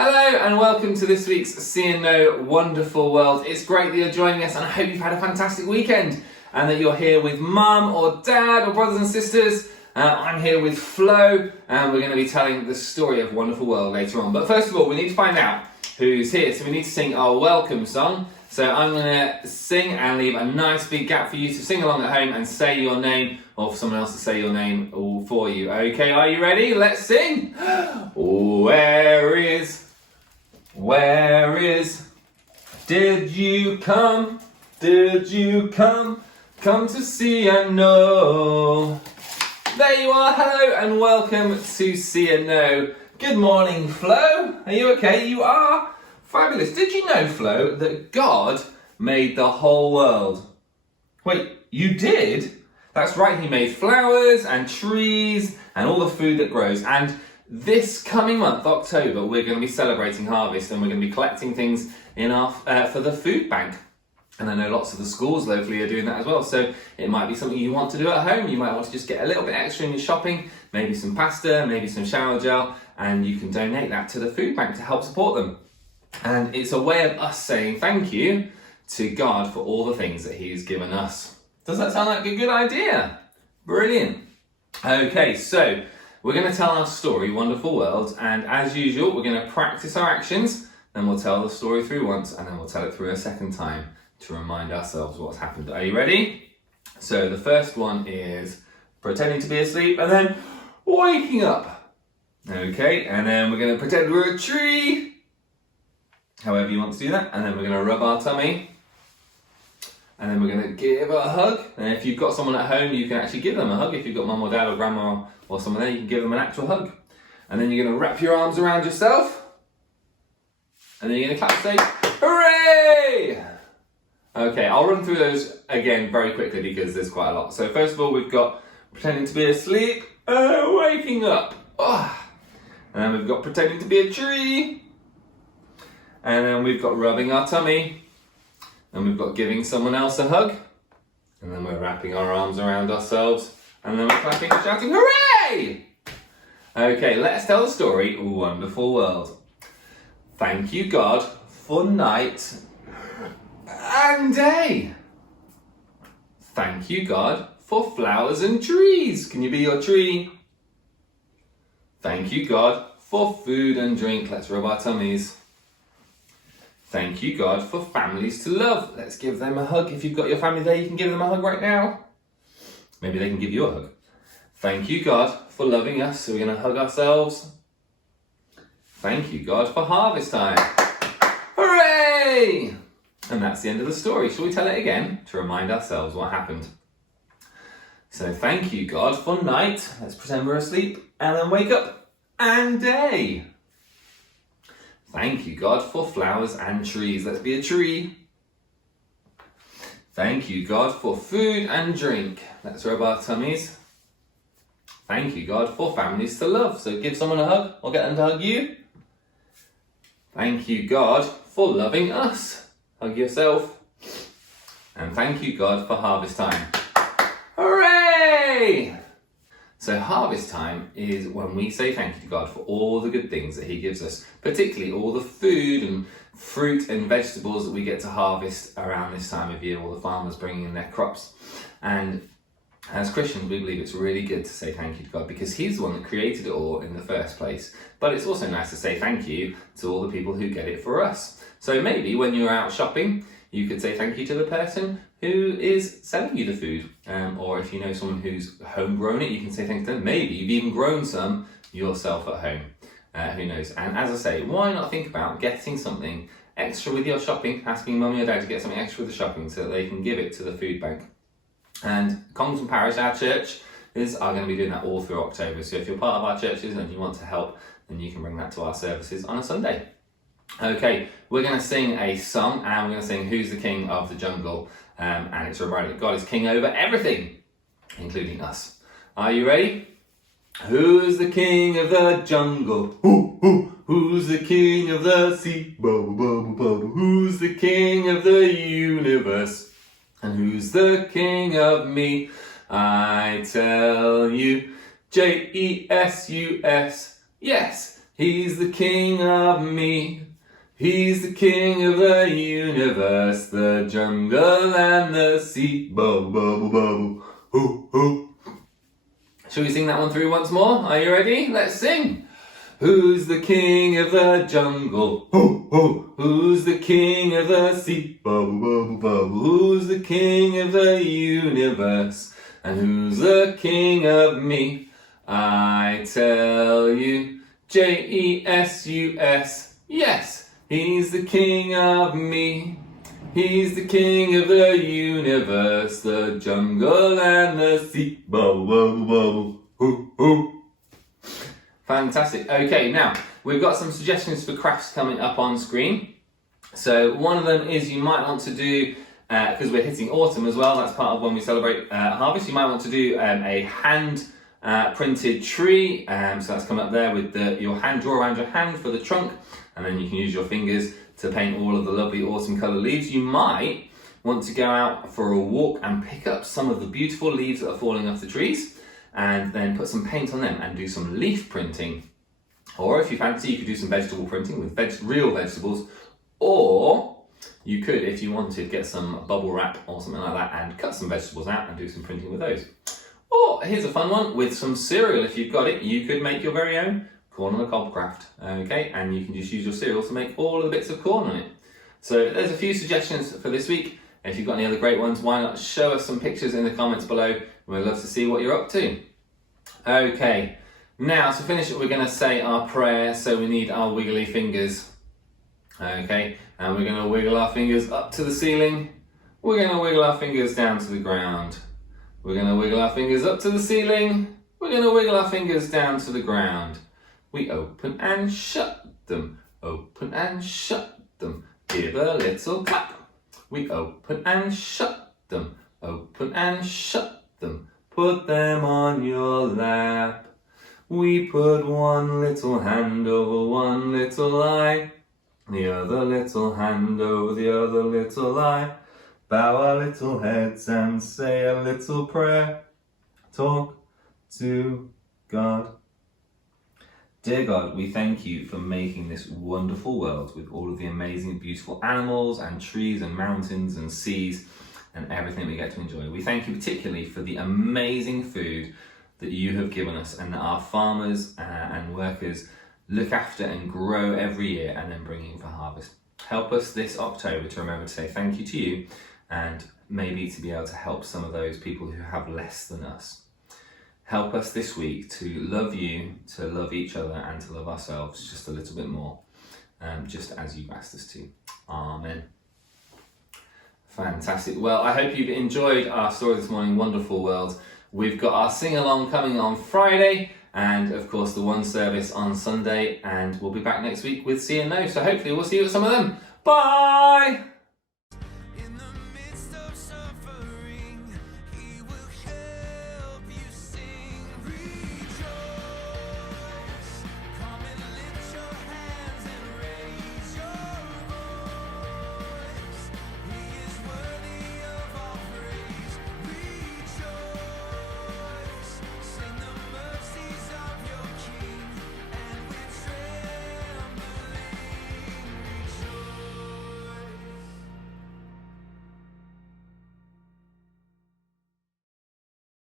Hello and welcome to this week's See and Know Wonderful World. It's great that you're joining us and I hope you've had a fantastic weekend and that you're here with mum or dad or brothers and sisters. I'm here with Flo and we're going to be telling the story of Wonderful World later on. But first of all, we need to find out who's here. So we need to sing our welcome song. So I'm going to sing and leave a nice big gap for you to sing along at home and say your name, or for someone else to say your name all for you. Okay, are you ready? Let's sing. Where is, did you come to see and know? There you are, hello and welcome to See and Know. Good morning, Flo. Are you okay? You are? Fabulous. Did you know, Flo, that God made the whole world? Wait, you did? That's right, he made flowers and trees and all the food that grows. And this coming month, October, we're going to be celebrating harvest and we're going to be collecting things in our for the food bank. And I know lots of the schools locally are doing that as well. So it might be something you want to do at home. You might want to just get a little bit extra in your shopping, maybe some pasta, maybe some shower gel, and you can donate that to the food bank to help support them. And it's a way of us saying thank you to God for all the things that he's given us. Does that sound like a good idea? Brilliant. Okay, so we're going to tell our story, Wonderful World, and as usual, we're going to practice our actions, then we'll tell the story through once, and then we'll tell it through a second time to remind ourselves what's happened. Are you ready? So the first one is pretending to be asleep and then waking up. Okay, and then we're going to pretend we're a tree, however you want to do that, and then we're going to rub our tummy. And then we're going to give a hug. And if you've got someone at home, you can actually give them a hug. If you've got mum or dad or grandma or someone there, you can give them an actual hug. And then you're going to wrap your arms around yourself. And then you're going to clap and say, hooray! Okay, I'll run through those again very quickly because there's quite a lot. So first of all, we've got pretending to be asleep, waking up. Oh. And then we've got pretending to be a tree. And then we've got rubbing our tummy. And we've got giving someone else a hug. And then we're wrapping our arms around ourselves. And then we're clapping and shouting, hooray! Okay, let's tell the story, Wonderful World. Thank you, God, for night and day. Thank you, God, for flowers and trees. Can you be your tree? Thank you, God, for food and drink. Let's rub our tummies. Thank you, God, for families to love. Let's give them a hug. If you've got your family there, you can give them a hug right now. Maybe they can give you a hug. Thank you, God, for loving us. So we're going to hug ourselves. Thank you, God, for harvest time. Hooray! And that's the end of the story. Shall we tell it again to remind ourselves what happened? So thank you, God, for night. Let's pretend we're asleep and then wake up and day. Thank you, God, for flowers and trees. Let's be a tree. Thank you, God, for food and drink. Let's rub our tummies. Thank you, God, for families to love. So give someone a hug or get them to hug you. Thank you, God, for loving us. Hug yourself. And thank you, God, for harvest time. Hooray! So harvest time is when we say thank you to God for all the good things that he gives us, particularly all the food and fruit and vegetables that we get to harvest around this time of year, all the farmers bringing in their crops. And as Christians, we believe it's really good to say thank you to God because he's the one that created it all in the first place. But it's also nice to say thank you to all the people who get it for us. So maybe when you're out shopping, you could say thank you to the person who is selling you the food. Or if you know someone who's homegrown it, you can say thank you to them. Maybe you've even grown some yourself at home. Who knows? And as I say, why not think about getting something extra with your shopping, asking mum or dad to get something extra with the shopping so that they can give it to the food bank. And Congleton Parish, our church, are going to be doing that all through October. So if you're part of our churches and you want to help, then you can bring that to our services on a Sunday. Okay, we're going to sing a song and we're going to sing Who's the King of the Jungle? And it's a reminder that God is king over everything, including us. Are you ready? Who's the king of the jungle? Who's the king of the sea? Who's the king of the universe? And who's the king of me? I tell you, Jesus. Yes, He's the king of me. He's the king of the universe, the jungle and the sea. Bubble, bubble, bubble. Hoo, hoo. Shall we sing that one through once more? Are you ready? Let's sing. Who's the king of the jungle? Hoo, hoo. Who's the king of the sea? Bubble, bubble, bubble. Who's the king of the universe? And who's the king of me? I tell you, Jesus, yes, he's the king of me. He's the king of the universe, the jungle and the sea. Bubble, bubble, bubble. Hoo, hoo. Fantastic. Okay, now we've got some suggestions for crafts coming up on screen. So one of them is you might want to do, because we're hitting autumn as well, that's part of when we celebrate harvest, you might want to do a hand printed tree. So that's coming up there with your hand, draw around your hand for the trunk, and then you can use your fingers to paint all of the lovely autumn colour leaves. You might want to go out for a walk and pick up some of the beautiful leaves that are falling off the trees, and then put some paint on them and do some leaf printing. Or if you fancy, you could do some vegetable printing with real vegetables, or you could, if you wanted, get some bubble wrap or something like that and cut some vegetables out and do some printing with those. Or here's a fun one with some cereal. If you've got it, you could make your very own corn on the cob craft, okay? And you can just use your cereal to make all of the bits of corn on it. So there's a few suggestions for this week. If you've got any other great ones, why not show us some pictures in the comments below. We'd love to see what you're up to. Okay, now to finish it, we're going to say our prayer, so we need our wiggly fingers. Okay, and we're going to wiggle our fingers up to the ceiling. We're going to wiggle our fingers down to the ground. We're going to wiggle our fingers up to the ceiling. We're going to wiggle our fingers down to the ground. We open and shut them. Open and shut them. Give a little clap. We open and shut them. Open and shut them. Put them on your lap. We put one little hand over one little eye. The other little hand over the other little eye. Bow our little heads and say a little prayer. Talk to God. Dear God, we thank you for making this wonderful world with all of the amazing, beautiful animals and trees and mountains and seas and everything we get to enjoy. We thank you particularly for the amazing food that you have given us and that our farmers and workers look after and grow every year and then bring in for harvest. Help us this October to remember to say thank you to you, and maybe to be able to help some of those people who have less than us. Help us this week to love you, to love each other, and to love ourselves just a little bit more, just as you've asked us to. Amen. Fantastic. Well, I hope you've enjoyed our story this morning, Wonderful World. We've got our sing-along coming on Friday, and of course the one service on Sunday, and we'll be back next week with See and Know. So hopefully we'll see you at some of them. Bye! In the midst of suffering.